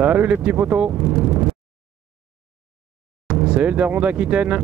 Salut les petits potos, c'est le daron d'Aquitaine.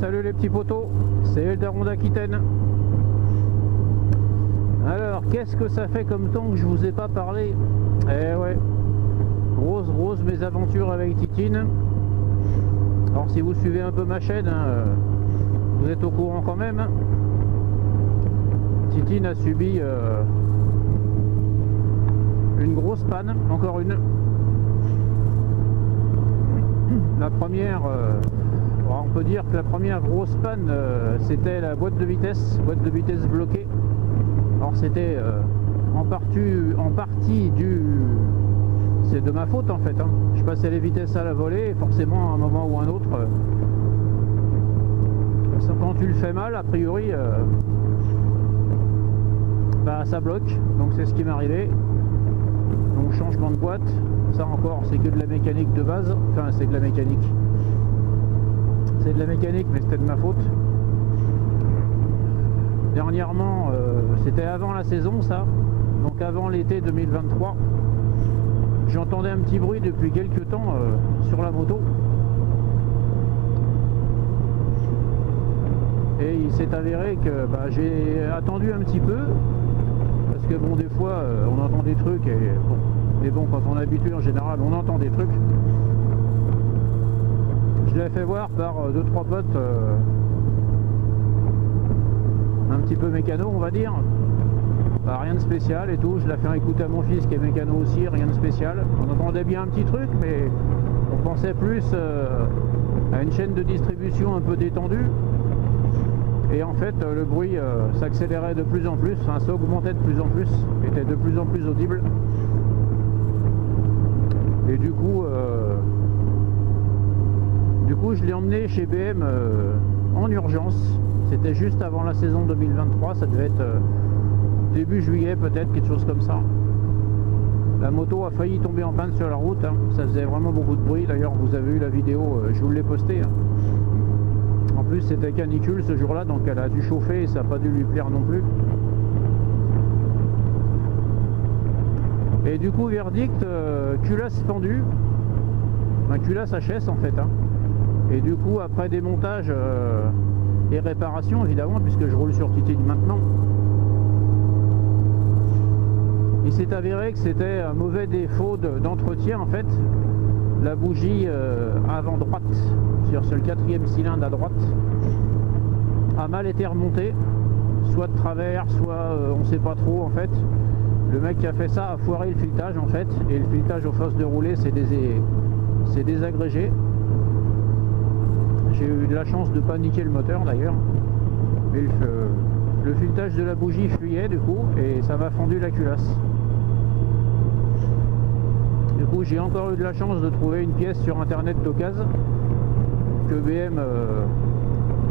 Salut les petits potos, c'est le daron d'Aquitaine. Alors, qu'est-ce que ça fait comme temps que je vous ai pas parlé? Eh ouais, grosse mésaventure avec Titine. Alors si vous suivez un peu ma chaîne, vous êtes au courant quand même. Titine a subi une grosse panne, encore une. La première... on peut dire que la première grosse panne, c'était la boîte de vitesse bloquée. Alors c'était en partie dû... C'est de ma faute en fait. Je passais les vitesses à la volée et forcément à un moment ou un autre, quand tu le fais mal, a priori, bah, ça bloque. Donc c'est ce qui m'est arrivé. Donc changement de boîte, ça encore c'est que de la mécanique de base. Enfin c'est de la mécanique. C'est de la mécanique, mais c'était de ma faute. Dernièrement, c'était avant la saison ça, donc avant l'été 2023. J'entendais un petit bruit depuis quelques temps sur la moto. Et il s'est avéré que bah, j'ai attendu un petit peu, parce que bon, des fois, on entend des trucs, et bon, mais bon, quand on est habitué en général, on entend des trucs. Je l'ai fait voir par 2-3 potes un petit peu mécano, on va dire. Bah, rien de spécial et tout. Je l'ai fait écouter à mon fils qui est mécano aussi, rien de spécial. On entendait bien un petit truc, mais on pensait plus à une chaîne de distribution un peu détendue. Et en fait, le bruit s'accélérait de plus en plus, ça augmentait de plus en plus, était de plus en plus audible. Et du coup, je l'ai emmené chez BM en urgence. C'était juste avant la saison 2023, ça devait être début juillet peut-être, quelque chose comme ça. La moto a failli tomber en panne sur la route, ça faisait vraiment beaucoup de bruit. D'ailleurs vous avez eu la vidéo, je vous l'ai postée. En plus c'était canicule ce jour-là, donc elle a dû chauffer et ça n'a pas dû lui plaire non plus. Et du coup verdict, culasse fendue, un culasse HS en fait. Et du coup après démontage et réparation évidemment, puisque je roule sur Titine maintenant, il s'est avéré que c'était un mauvais défaut d'entretien en fait. La bougie avant droite, sur le 4e cylindre à droite, a mal été remontée, soit de travers, soit on ne sait pas trop en fait. Le mec qui a fait ça a foiré le filetage en fait, et le filetage aux fosses de rouler c'est désagrégé. J'ai eu de la chance de pas niquer le moteur d'ailleurs, mais le filetage de la bougie fuyait du coup et ça m'a fendu la culasse. Du coup j'ai encore eu de la chance de trouver une pièce sur internet d'occasion que BM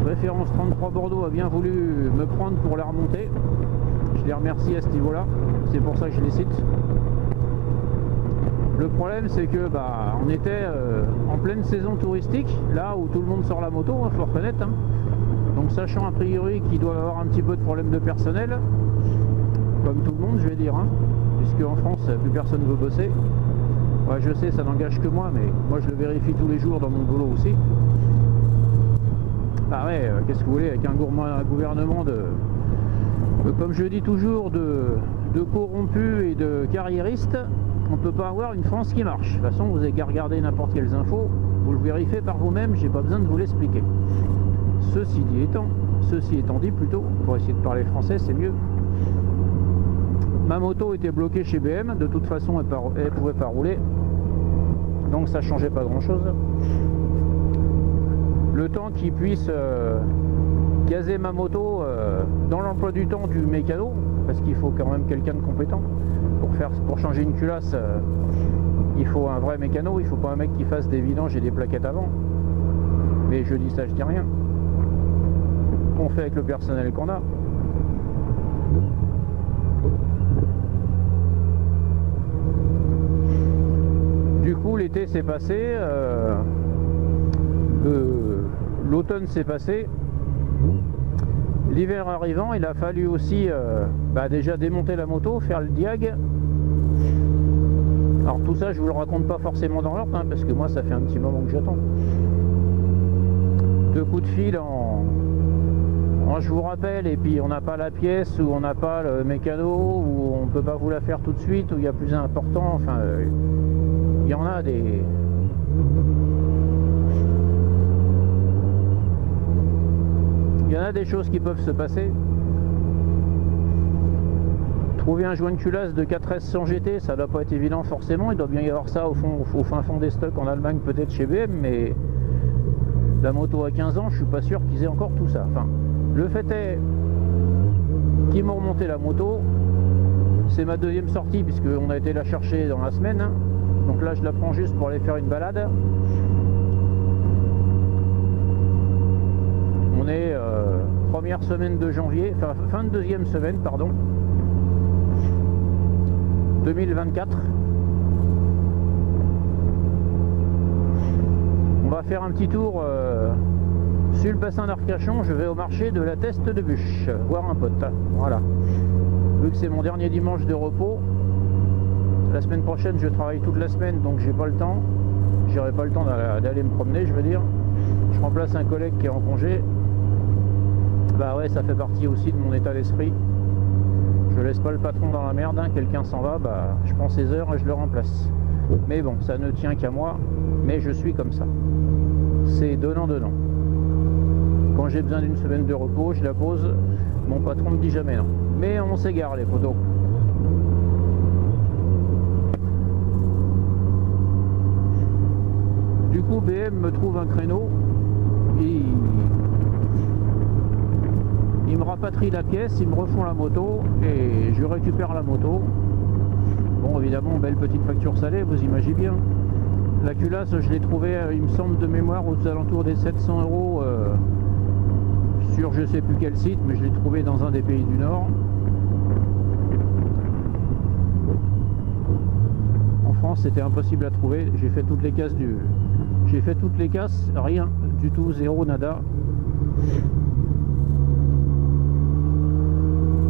référence 33 Bordeaux a bien voulu me prendre pour la remonter. Je les remercie à ce niveau là, c'est pour ça que je les cite. Le problème c'est que bah, on était en pleine saison touristique, là où tout le monde sort la moto, faut reconnaître. Donc sachant a priori qu'ils doivent avoir un petit peu de problème de personnel, comme tout le monde je vais dire, puisque en France plus personne ne veut bosser. Ouais, je sais, ça n'engage que moi, mais moi je le vérifie tous les jours dans mon boulot aussi. Bah ouais, qu'est-ce que vous voulez, avec un gouvernement comme je dis toujours, de corrompus et de carriéristes, on ne peut pas avoir une France qui marche. De toute façon, vous avez qu'à regarder n'importe quelles infos, vous le vérifiez par vous-même, j'ai pas besoin de vous l'expliquer. Ceci étant dit plutôt, pour essayer de parler français, c'est mieux. Ma moto était bloquée chez BM, de toute façon elle ne pouvait pas rouler. donc ça changeait pas grand chose. Le temps qu'il puisse gazer ma moto dans l'emploi du temps du mécano, parce qu'il faut quand même quelqu'un de compétent pour changer une culasse. Il faut un vrai mécano, il faut pas un mec qui fasse des vidanges et des plaquettes avant. Mais je dis ça, je dis rien. On fait avec le personnel qu'on a. Du coup, l'été s'est passé, l'automne s'est passé. L'hiver arrivant, il a fallu aussi déjà démonter la moto, faire le diag. Alors tout ça, je vous le raconte pas forcément dans l'ordre, hein, parce que moi, ça fait un petit moment que j'attends. 2 coups de fil en je vous rappelle, et puis on n'a pas la pièce, ou on n'a pas le mécano, ou on peut pas vous la faire tout de suite, ou il y a plus important, enfin, il y en a des... Il y en a des choses qui peuvent se passer. Trouver un joint de culasse de 4S sans GT, ça doit pas être évident forcément. Il doit bien y avoir ça au fin fond des stocks en Allemagne, peut-être chez BM, mais la moto à 15 ans, je suis pas sûr qu'ils aient encore tout ça. Enfin, le fait est qu'ils m'ont remonté la moto. C'est ma 2e sortie, puisqu'on a été la chercher dans la semaine. Hein. Donc là, je la prends juste pour aller faire une balade. On est première semaine de janvier, enfin fin de 2e semaine, pardon, 2024. On va faire un petit tour sur le bassin d'Arcachon. Je vais au marché de la Teste de Bûche, voir un pote. Voilà. Vu que c'est mon dernier dimanche de repos, la semaine prochaine je travaille toute la semaine, donc j'ai pas le temps. J'aurai pas le temps d'aller me promener, je veux dire. Je remplace un collègue qui est en congé. Bah ouais, ça fait partie aussi de mon état d'esprit. Je laisse pas le patron dans la merde, hein. Quelqu'un s'en va, bah je prends ses heures et je le remplace. Mais bon, ça ne tient qu'à moi, mais je suis comme ça. C'est donnant-donnant. Quand j'ai besoin d'une semaine de repos, je la pose, mon patron me dit jamais non. Mais on s'égare les potos. Du coup, BM me trouve un créneau, il me rapatrie la pièce, ils me refont la moto et je récupère la moto. Bon, évidemment, belle petite facture salée, vous imaginez bien. La culasse, je l'ai trouvée, il me semble de mémoire, aux alentours des 700 € sur je sais plus quel site, mais je l'ai trouvée dans un des pays du Nord. En France, c'était impossible à trouver. J'ai fait toutes les casses rien du tout, zéro, nada.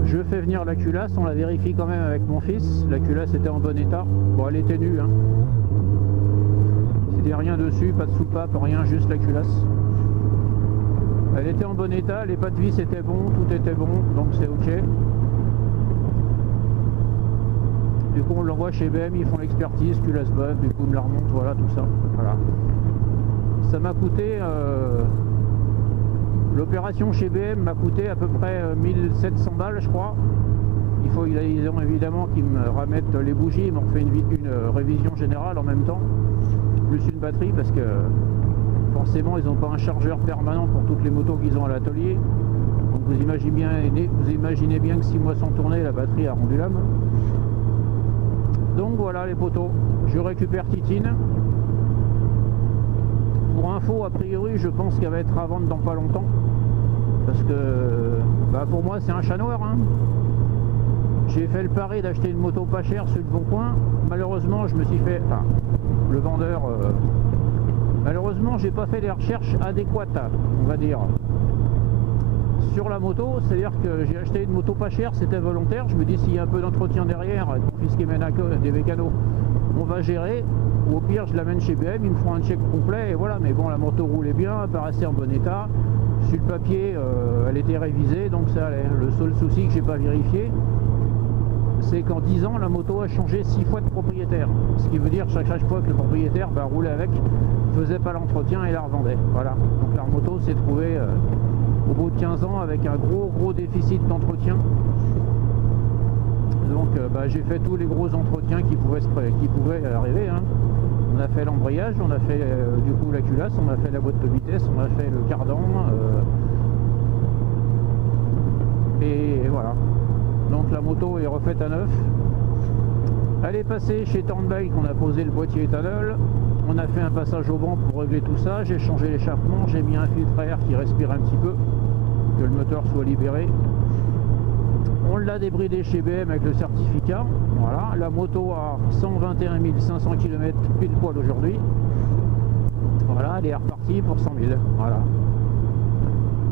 Je fais venir la culasse, on la vérifie quand même avec mon fils. La culasse était en bon état. Bon, elle était nue, hein. C'était rien dessus, pas de soupape, rien, juste la culasse. Elle était en bon état, les pas de vis étaient bons, tout était bon, donc c'est ok. Du coup, on l'envoie chez BM, ils font l'expertise, culasse bonne, du coup, on me la remonte, voilà, tout ça. Voilà. Ça m'a coûté... L'opération chez BM m'a coûté à peu près 1700 balles, je crois. Ils ont évidemment qu'ils me remettent les bougies, ils m'ont fait une révision générale en même temps, plus une batterie, parce que forcément ils n'ont pas un chargeur permanent pour toutes les motos qu'ils ont à l'atelier. Donc vous imaginez bien que 6 mois sans tourner, la batterie a rendu l'âme. Donc voilà les potos, je récupère Titine. Pour info, a priori, je pense qu'elle va être à vendre dans pas longtemps. Parce que, bah pour moi, c'est un chat noir. Hein. J'ai fait le pari d'acheter une moto pas chère sur le bon coin. Malheureusement, je me suis fait... Enfin, le vendeur... malheureusement, j'ai pas fait les recherches adéquates, on va dire, sur la moto. C'est-à-dire que j'ai acheté une moto pas chère, c'était volontaire. Je me dis, s'il y a un peu d'entretien derrière, confisquer des mécanos, on va gérer. Ou au pire, je l'amène chez BM, ils me font un check complet et voilà. Mais bon, la moto roulait bien, elle paraissait en bon état. Sur le papier, elle était révisée, donc ça allait. Le seul souci que j'ai pas vérifié, c'est qu'en 10 ans, la moto a changé 6 fois de propriétaire. Ce qui veut dire chaque fois que le propriétaire roulait avec, faisait pas l'entretien et la revendait. Voilà. Donc la moto s'est trouvée au bout de 15 ans avec un gros déficit d'entretien. Donc j'ai fait tous les gros entretiens qui pouvaient arriver. Hein. On a fait l'embrayage, on a fait du coup la culasse, on a fait la boîte de vitesse, on a fait le cardan. Et voilà. Donc la moto est refaite à neuf. Elle est passée chez Turnbike, on a posé le boîtier éthanol. On a fait un passage au vent pour régler tout ça. J'ai changé l'échappement, j'ai mis un filtre à air qui respire un petit peu, que le moteur soit libéré. On l'a débridé chez BM avec le certificat. Voilà, la moto a 121 500 km pile poil aujourd'hui. Voilà, elle est repartie pour 100 000. Voilà.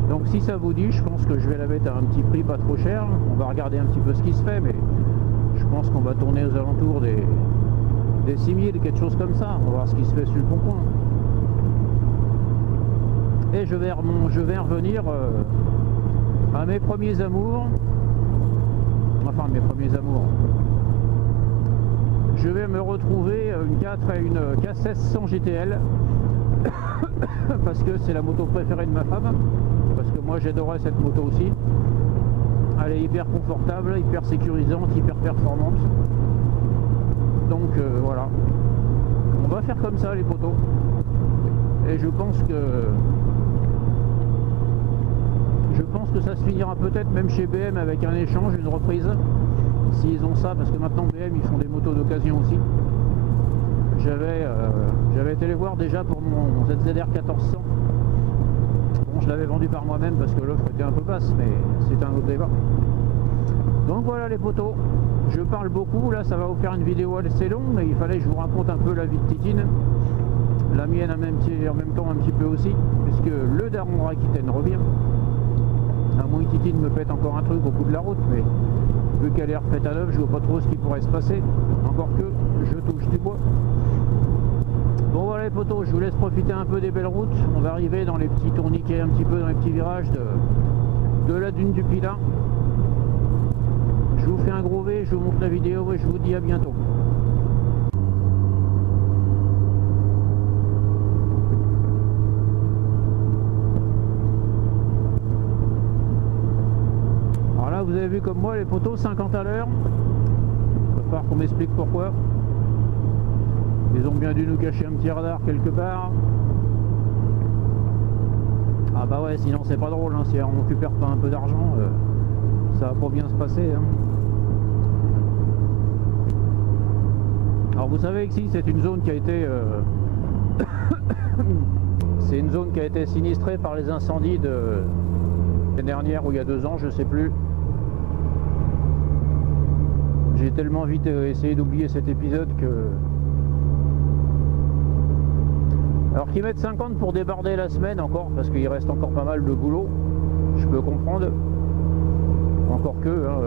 Donc si ça vous dit, je pense que je vais la mettre à un petit prix pas trop cher. On va regarder un petit peu ce qui se fait, mais je pense qu'on va tourner aux alentours des 6 000, quelque chose comme ça. On va voir ce qui se fait sur le bon coin. Et je vais revenir à mes premiers amours. Enfin, mes premiers amours. Je vais me retrouver une 4 et une K16 sans GTL. Parce que c'est la moto préférée de ma femme. Parce que moi j'adorais cette moto aussi. Elle est hyper confortable, hyper sécurisante, hyper performante. Donc voilà. On va faire comme ça les potos. Et je pense que ça se finira peut-être même chez BM avec un échange, une reprise. S'ils ont ça, parce que maintenant BM ils font des motos d'occasion aussi. J'avais été les voir déjà pour mon ZZR 1400. Bon, je l'avais vendu par moi-même parce que l'offre était un peu basse, mais c'est un autre débat. Donc voilà les potos, je parle beaucoup, là ça va vous faire une vidéo assez longue, mais il fallait que je vous raconte un peu la vie de Titine. La mienne en même temps un petit peu aussi, puisque le daron Rakuten revient. À moins que Titine me pète encore un truc au bout de la route, mais vu qu'elle est refaite à neuf, je vois pas trop ce qui pourrait se passer. Encore que je touche du bois. Bon voilà les potos, je vous laisse profiter un peu des belles routes. On va arriver dans les petits tourniquets, un petit peu dans les petits virages de la dune du Pilat. Je vous fais un gros V, je vous montre la vidéo et je vous dis à bientôt. Alors là vous avez vu comme moi les potos 50 à l'heure. Il va falloir qu'on m'explique pourquoi. Ils ont bien dû nous cacher un petit radar quelque part. Ah bah ouais, sinon c'est pas drôle, hein, si on récupère pas un peu d'argent, ça va pas bien se passer. Hein. Alors vous savez que si c'est une zone qui a été c'est une zone qui a été sinistrée par les incendies de l'année dernière ou il y a 2 ans, je sais plus. J'ai tellement vite essayé d'oublier cet épisode que... Alors qu'ils mettent 50 pour déborder la semaine encore, parce qu'il reste encore pas mal de boulot, je peux comprendre. Encore que, hein,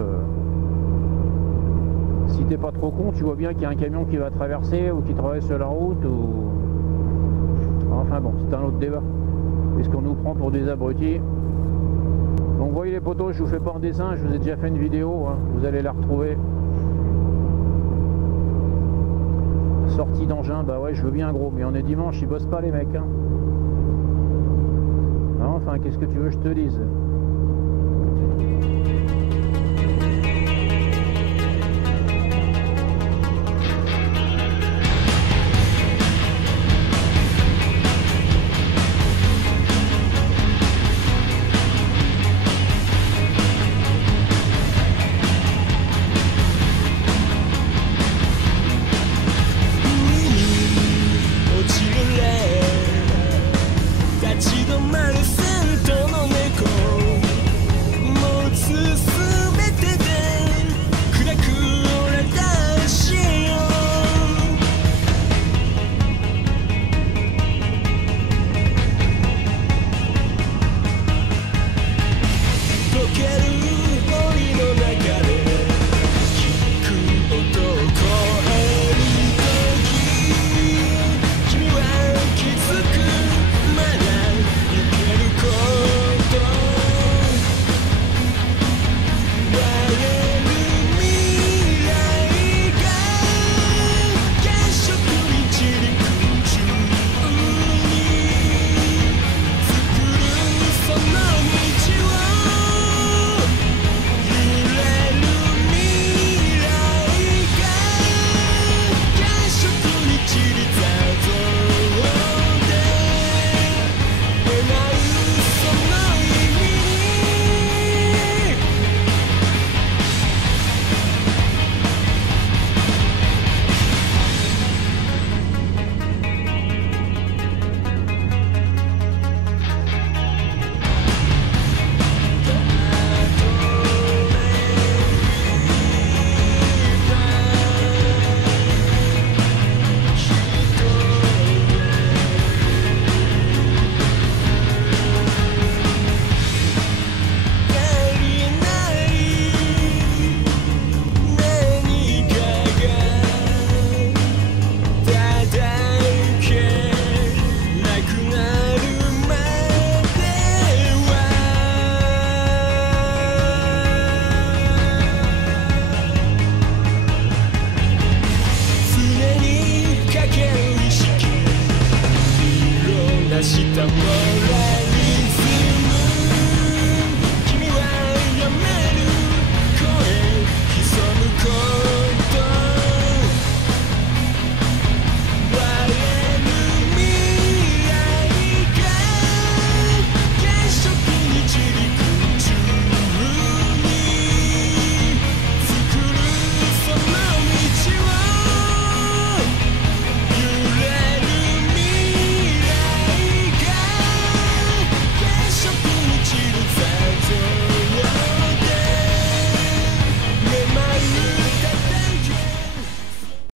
si t'es pas trop con, tu vois bien qu'il y a un camion qui va traverser ou qui traverse la route, ou... Enfin bon, c'est un autre débat. Est-ce qu'on nous prend pour des abrutis? Donc vous voyez les potos, je vous fais pas un dessin, je vous ai déjà fait une vidéo, hein, vous allez la retrouver. Sortie d'engin, bah ouais je veux bien gros, mais on est dimanche, ils bossent pas les mecs hein. Enfin qu'est-ce que tu veux que je te dise?